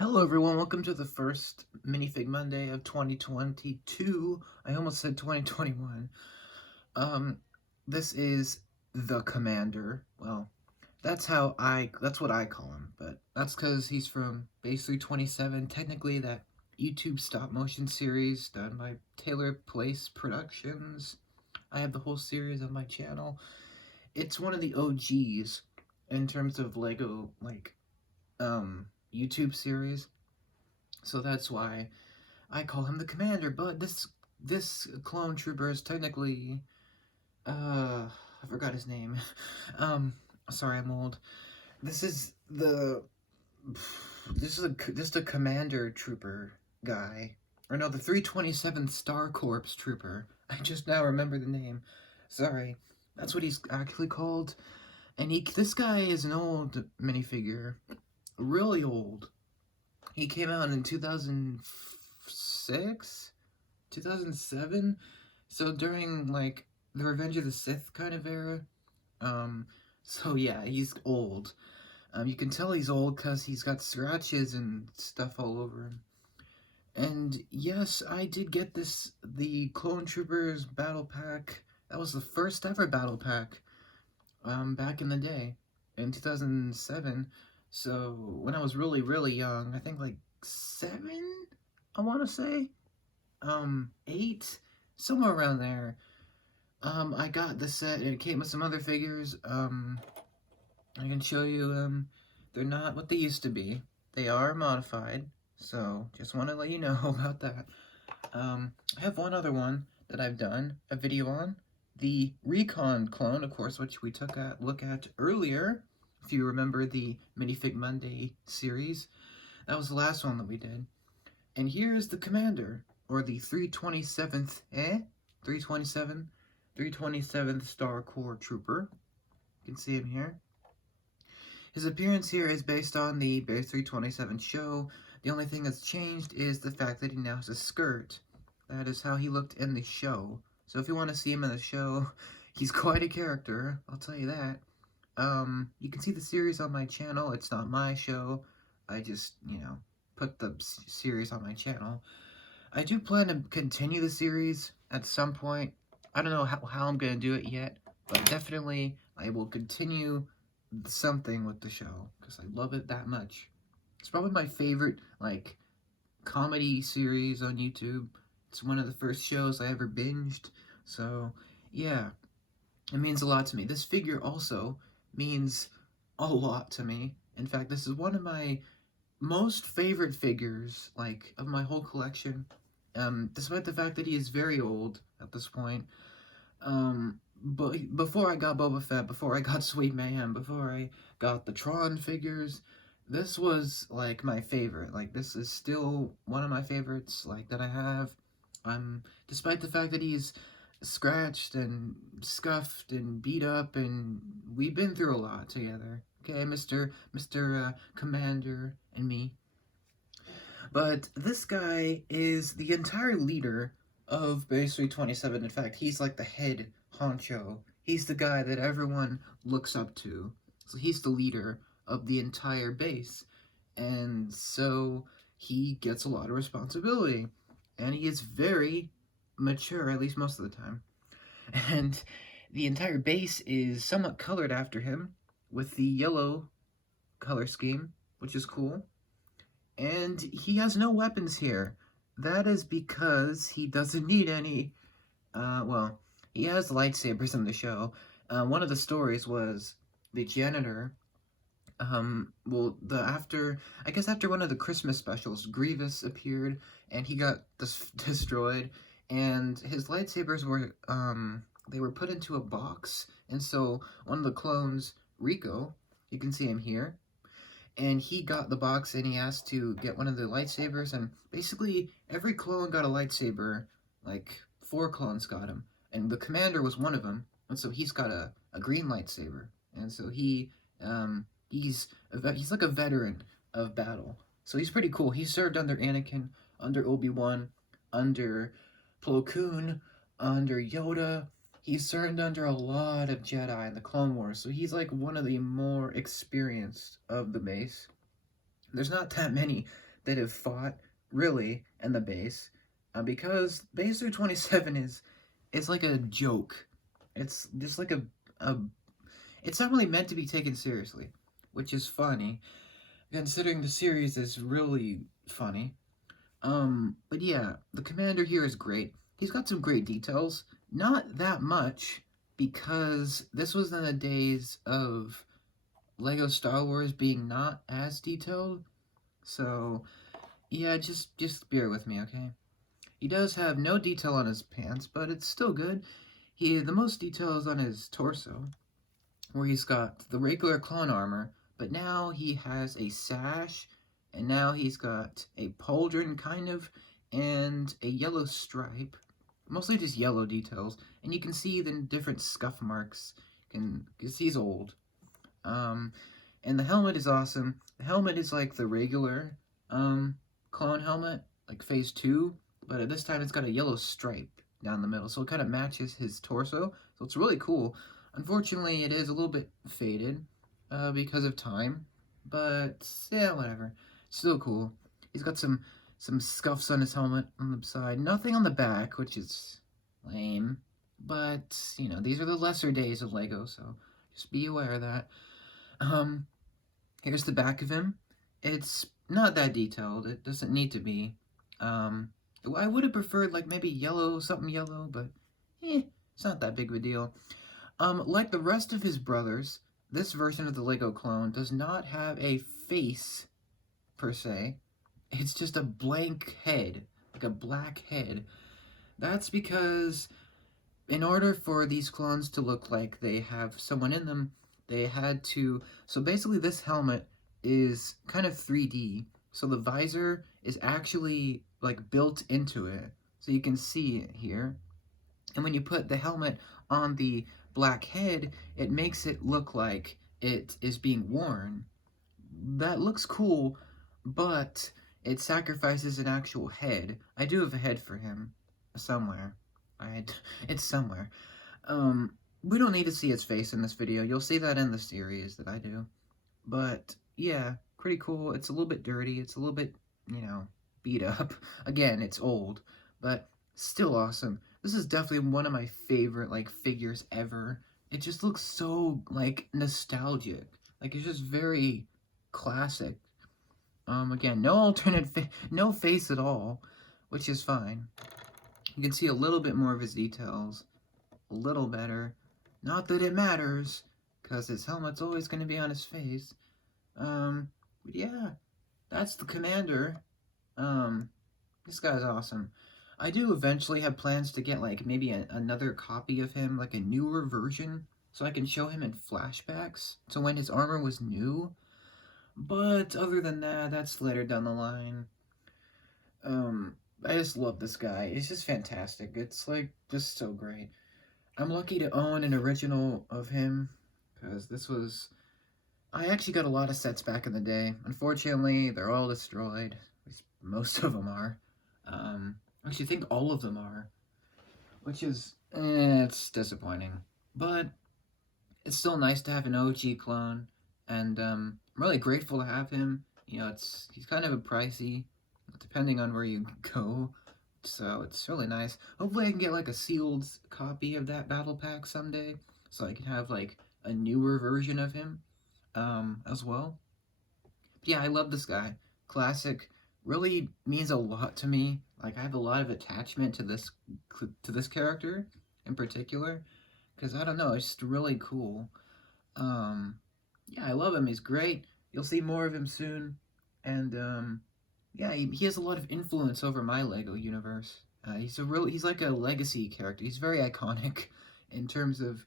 Hello everyone, welcome to the first Minifig Monday of 2022. I almost said 2021. Um, this is the Commander. Well, that's what I call him, but that's because he's from Base 327, technically that YouTube stop motion series done by Taylor Place Productions. I have the whole series on my channel. It's one of the OGs in terms of Lego, YouTube series. So that's why I call him the Commander. But this clone trooper is technically I forgot his name. um, sorry, I'm old. This is the just a Commander trooper guy. Or no, the 327th Star Corps trooper. I just now remember the name. Sorry, that's what he's actually called. And this guy is an old minifigure, really old. He came out in 2006, 2007. So during like the Revenge of the Sith kind of era. So yeah, he's old. You can tell he's old because he's got scratches and stuff all over him. And yes, I did get the Clone Troopers battle pack. That was the first ever battle pack, back in the day, in 2007. So when I was really, really young, I think like 7, I want to say, 8, somewhere around there. I got the set, and it came with some other figures. I can show you. They're not what they used to be. They are modified. So just want to let you know about that. I have one other one that I've done a video on. The Recon clone, of course, which we took a look at earlier. If you remember the Minifig Monday series, that was the last one that we did. And here's the Commander, or the 327th, 327th Star Corps Trooper. You can see him here. His appearance here is based on the Base 327 show. The only thing that's changed is the fact that he now has a skirt. That is how he looked in the show. So if you want to see him in the show, he's quite a character, I'll tell you that. You can see the series on my channel. It's not my show. I just, put the series on my channel. I do plan to continue the series at some point. I don't know how I'm going to do it yet, but definitely I will continue something with the show because I love it that much. It's probably my favorite, comedy series on YouTube. It's one of the first shows I ever binged, so yeah, it means a lot to me. This figure also means a lot to me. In fact, this is one of my most favorite figures, of my whole collection. Despite the fact that he is very old at this point. But before I got Boba Fett, before I got Sweet Mayhem, before I got the Tron figures, this was, my favorite. This is still one of my favorites, that I have. Despite the fact that he's scratched and scuffed and beat up, and we've been through a lot together. Okay, Mr. Commander and me. But this guy is the entire leader of Base 327. In fact, he's like the head honcho. He's the guy that everyone looks up to. So he's the leader of the entire base. And so he gets a lot of responsibility. And he is very mature, at least most of the time. And the entire base is somewhat colored after him with the yellow color scheme, which is cool. And he has no weapons here. That is because he doesn't need any. Well, he has lightsabers in the show. One of the stories was the janitor. After one of the Christmas specials, Grievous appeared and he got destroyed. And his lightsabers were, they were put into a box. And so one of the clones, Rico, you can see him here, and he got the box and he asked to get one of the lightsabers, and basically every clone got a lightsaber. 4 clones got him, and the Commander was one of them, and so he's got a green lightsaber, and so he's like a veteran of battle, so he's pretty cool. He served under Anakin, under Obi-Wan, under Plo Koon, under Yoda. He served under a lot of Jedi in the Clone Wars, so he's like one of the more experienced of the base. There's not that many that have fought really in the base, because base through 27 is like a joke. It's just like a it's not really meant to be taken seriously, which is funny considering the series is really funny. But yeah, the commander here is great. He's got some great details. Not that much, because this was in the days of Lego Star Wars being not as detailed. So, yeah, just bear with me, okay? He does have no detail on his pants, but it's still good. The most detail is on his torso, where he's got the regular clone armor, but now he has a sash, and now he's got a pauldron kind of, and a yellow stripe. Mostly just yellow details, and you can see the different scuff marks, because he's old. Um, and the helmet is awesome. The helmet is like the regular clone helmet, like phase 2, but at this time it's got a yellow stripe down the middle, so it kind of matches his torso, so it's really cool. Unfortunately, it is a little bit faded because of time, but yeah, whatever. Still cool. He's got some scuffs on his helmet on the side, nothing on the back, which is lame. But you know, these are the lesser days of Lego, so just be aware of that. Um, Here's the back of him. It's not that detailed. It doesn't need to be. Um, I would have preferred like maybe yellow, something yellow, but it's not that big of a deal. Like the rest of his brothers, this version of the Lego clone does not have a face per se. It's just a blank head, like a black head. That's because in order for these clones to look like they have someone in them, they had to. So basically, this helmet is kind of 3D. So the visor is actually like built into it. So you can see it here. And when you put the helmet on the black head, it makes it look like it is being worn. That looks cool, but it sacrifices an actual head. I do have a head for him somewhere. I it's somewhere. We don't need to see his face in this video. You'll see that in the series that I do. But yeah, pretty cool. It's a little bit dirty. It's a little bit, beat up. Again, it's old, but still awesome. This is definitely one of my favorite like figures ever. It just looks so like nostalgic. Like it's just very classic. Again, no no face at all, which is fine. You can see a little bit more of his details, a little better. Not that it matters, because his helmet's always going to be on his face. But yeah, that's the commander. This guy's awesome. I do eventually have plans to get, like, maybe another copy of him, like a newer version, so I can show him in flashbacks, so when his armor was new. But other than that, that's later down the line. I just love this guy. He's just fantastic. It's, like, just so great. I'm lucky to own an original of him, because this was... I actually got a lot of sets back in the day. Unfortunately, they're all destroyed. At least most of them are. Actually, I think all of them are. Which is... it's disappointing. But it's still nice to have an OG clone, and I'm really grateful to have him. He's kind of a pricey, depending on where you go. So it's really nice. Hopefully I can get like a sealed copy of that battle pack someday, so I can have like a newer version of him as well. But yeah, I love this guy. Classic. Really means a lot to me. Like I have a lot of attachment to this character in particular, because I don't know, it's just really cool. Yeah, I love him. He's great. You'll see more of him soon, and yeah, he has a lot of influence over my Lego universe. He's like a legacy character. He's very iconic in terms of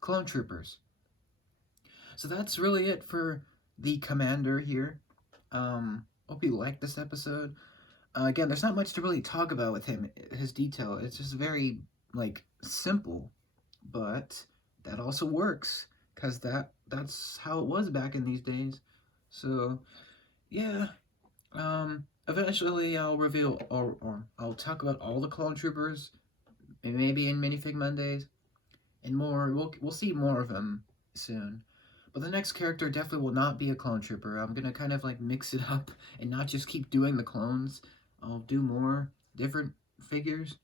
clone troopers. So that's really it for the commander here. Hope you liked this episode. Again, there's not much to really talk about with him. His detail, it's just very like simple, but that also works because that's how it was back in these days. So yeah. Eventually I'll reveal, or I'll talk about all the clone troopers, maybe in Minifig Mondays, and more. We'll see more of them soon. But the next character definitely will not be a clone trooper. I'm gonna kind of like mix it up and not just keep doing the clones. I'll do more different figures.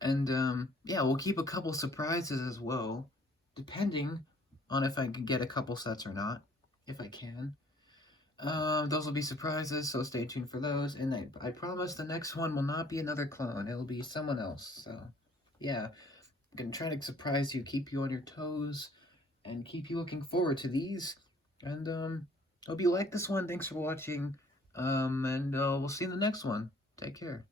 And yeah, we'll keep a couple surprises as well, depending on if I can get a couple sets or not, if I can. Those will be surprises, so stay tuned for those. And I promise the next one will not be another clone. It'll be someone else. So, yeah, I'm gonna try to surprise you, keep you on your toes, and keep you looking forward to these. And hope you like this one. Thanks for watching. And we'll see you in the next one. Take care.